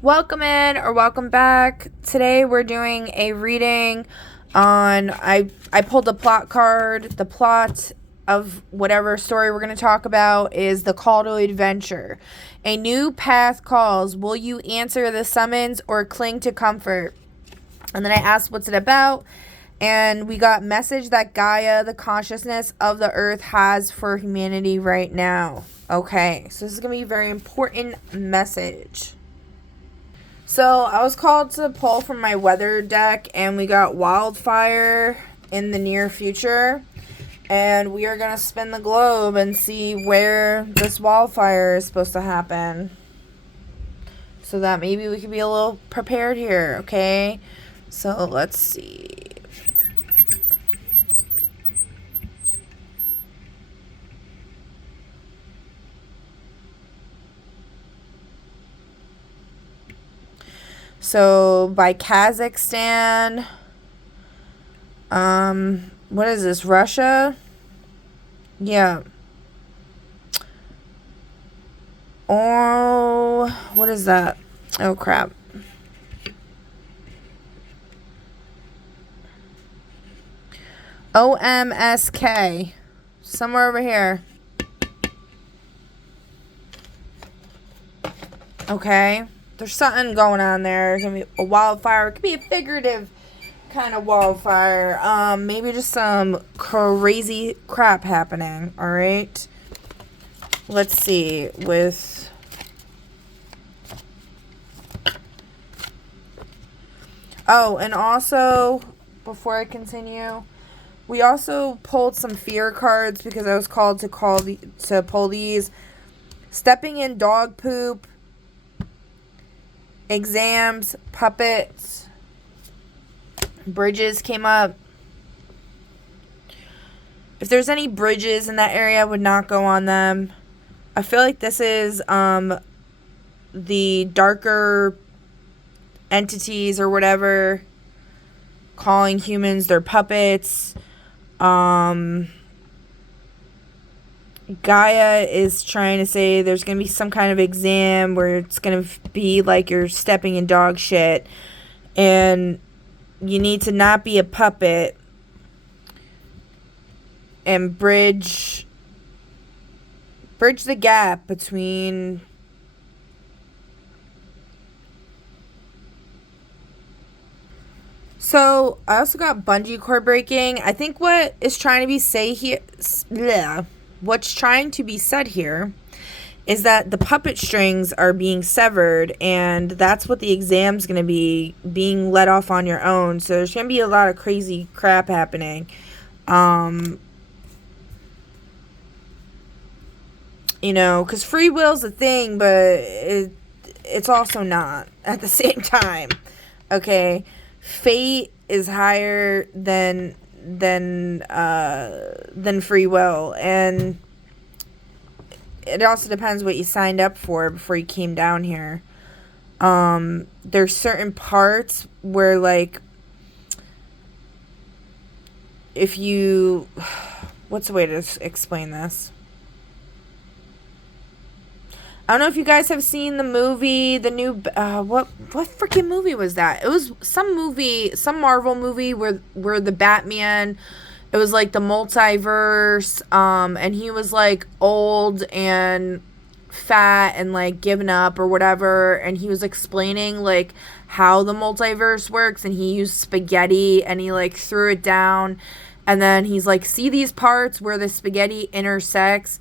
Welcome in or welcome back. Today we're doing a reading on I pulled a plot card. The plot of whatever story we're going to talk about is the call to adventure. A new path calls. Will you answer the summons or cling to comfort? And then I asked what's it about? And we got message that Gaia, the consciousness of the earth, has for humanity right now. Okay, so this is going to be a very important message. So I was called to pull from my weather deck, and we got wildfire in the near future. And we are going to spin the globe and see where this wildfire is supposed to happen. So that maybe we can be a little prepared here, okay? So let's see. So by Kazakhstan, what is this, Russia? Yeah. Oh, what is that? Oh, crap. OMSK. Somewhere over here. Okay. There's something going on there. It can be a wildfire. It could be a figurative kind of wildfire. Maybe just some crazy crap happening. All right. Let's see. Oh, and also, before I continue, we also pulled some fear cards because I was called to pull these. Stepping in dog poop. Exams, puppets, bridges came up. If there's any bridges in that area, I would not go on them. I feel like this is the darker entities or whatever calling humans their puppets. Gaia is trying to say there's going to be some kind of exam where it's going to be like you're stepping in dog shit. And you need to not be a puppet. And bridge the gap between... So, I also got bungee cord breaking. I think what is trying to be what's trying to be said here is that the puppet strings are being severed, and that's what the exam's going to be, being let off on your own. So there's going to be a lot of crazy crap happening. You know, because free will's a thing, but it's also not at the same time. Okay, fate is higher than free will, and it also depends what you signed up for before you came down here. There's certain parts where, like, if you... What's the way to explain this? I don't know if you guys have seen the movie, the new... what freaking movie was that? It was some movie, some Marvel movie where the Batman... It was like the multiverse, and he was like old and fat and like given up or whatever, and he was explaining like how the multiverse works, and he used spaghetti and he like threw it down, and then he's like, see these parts where the spaghetti intersects?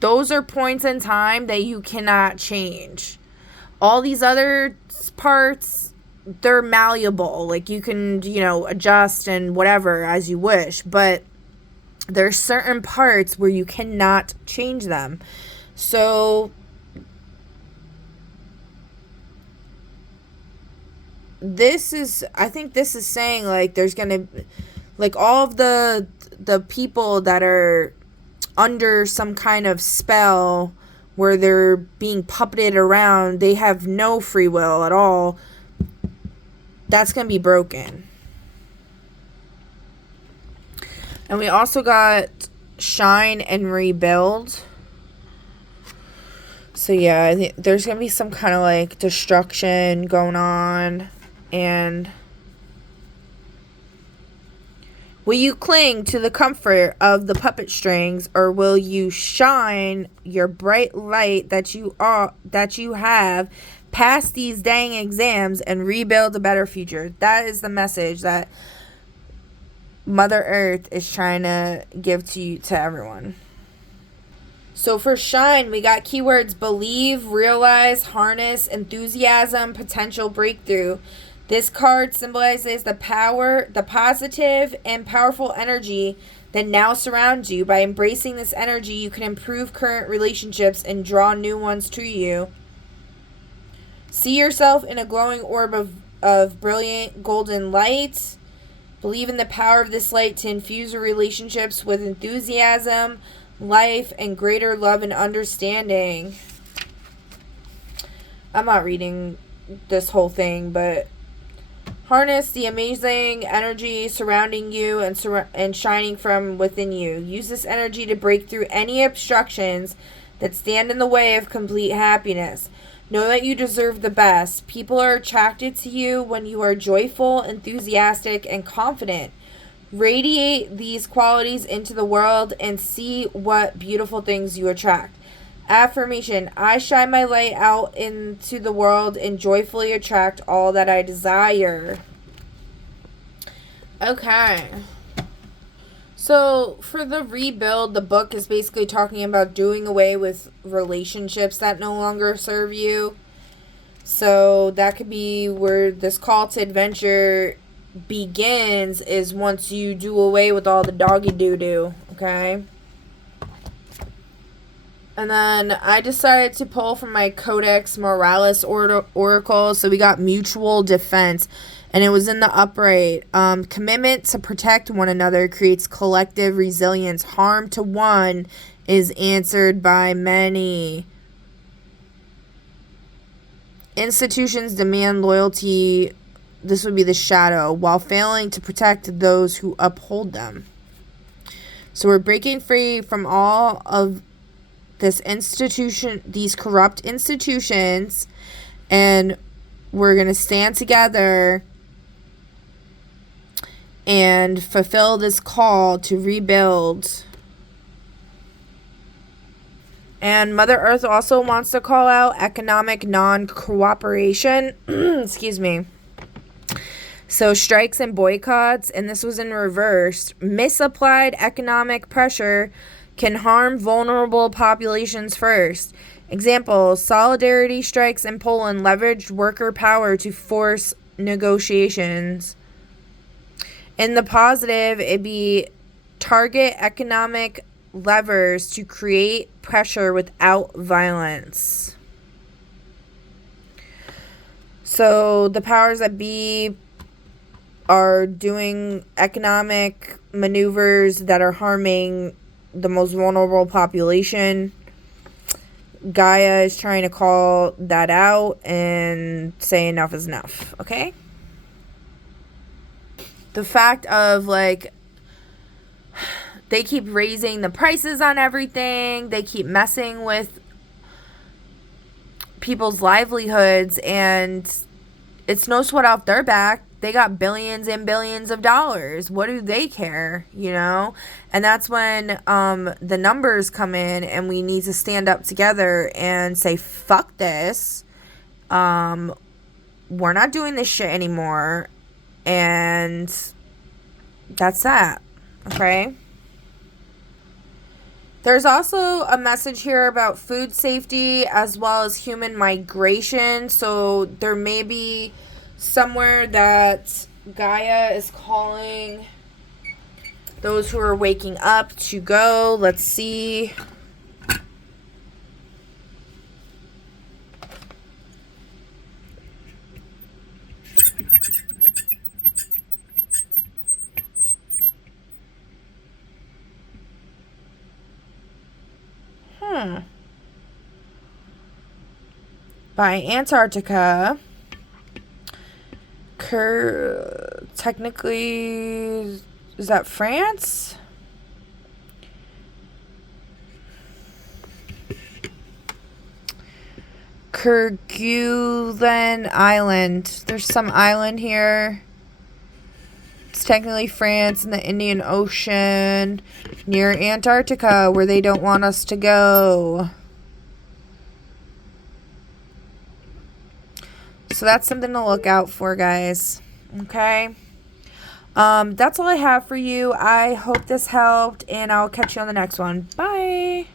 Those are points in time that you cannot change. All these other parts, they're malleable. Like, you can, adjust and whatever as you wish. But there's certain parts where you cannot change them. So I think this is saying, like, there's gonna, like, all of the people that are under some kind of spell where they're being puppeted around, they have no free will at all. That's going to be broken. And we also got shine and rebuild. So yeah, I think there's gonna be some kind of like destruction going on. And will you cling to the comfort of the puppet strings, or will you shine your bright light that you have past these dang exams and rebuild a better future? That is the message that Mother Earth is trying to give to everyone. So for shine, we got keywords believe, realize, harness, enthusiasm, potential breakthrough. This card symbolizes the power, the positive and powerful energy that now surrounds you. By embracing this energy, you can improve current relationships and draw new ones to you. See yourself in a glowing orb of brilliant golden light. Believe in the power of this light to infuse your relationships with enthusiasm, life, and greater love and understanding. I'm not reading this whole thing, but harness the amazing energy surrounding you and shining from within you. Use this energy to break through any obstructions that stand in the way of complete happiness. Know that you deserve the best. People are attracted to you when you are joyful, enthusiastic, and confident. Radiate these qualities into the world and see what beautiful things you attract. Affirmation: I shine my light out into the world and joyfully attract all that I desire. Okay. So for the rebuild, the book is basically talking about doing away with relationships that no longer serve you. So that could be where this call to adventure begins, is once you do away with all the doggy doo-doo, okay? And then I decided to pull from my Codex Moralis Oracle. So we got mutual defense. And it was in the upright. Commitment to protect one another creates collective resilience. Harm to one is answered by many. Institutions demand loyalty. This would be the shadow, while failing to protect those who uphold them. So we're breaking free from all of this institution, these corrupt institutions, and we're going to stand together and fulfill this call to rebuild. And Mother Earth also wants to call out economic non-cooperation. Excuse me. So strikes and boycotts, and this was in reverse. Misapplied economic pressure can harm vulnerable populations first. Example: solidarity strikes in Poland leveraged worker power to force negotiations. In the positive, it'd be target economic levers to create pressure without violence. So the powers that be are doing economic maneuvers that are harming the most vulnerable population. Gaia is trying to call that out and say enough is enough, okay? The fact of, like, they keep raising the prices on everything. They keep messing with people's livelihoods, and it's no sweat off their back. They got billions and billions of dollars. What do they care, you know? And that's when the numbers come in, and we need to stand up together and say, fuck this. We're not doing this shit anymore. And that's that. Okay? There's also a message here about food safety as well as human migration. So there may be somewhere that Gaia is calling those who are waking up to go. Let's see. By Antarctica. Technically, is that France? Kerguelen Island. There's some island here. It's technically France in the Indian Ocean near Antarctica where they don't want us to go. So that's something to look out for, guys. Okay. That's all I have for you. I hope this helped, and I'll catch you on the next one. Bye.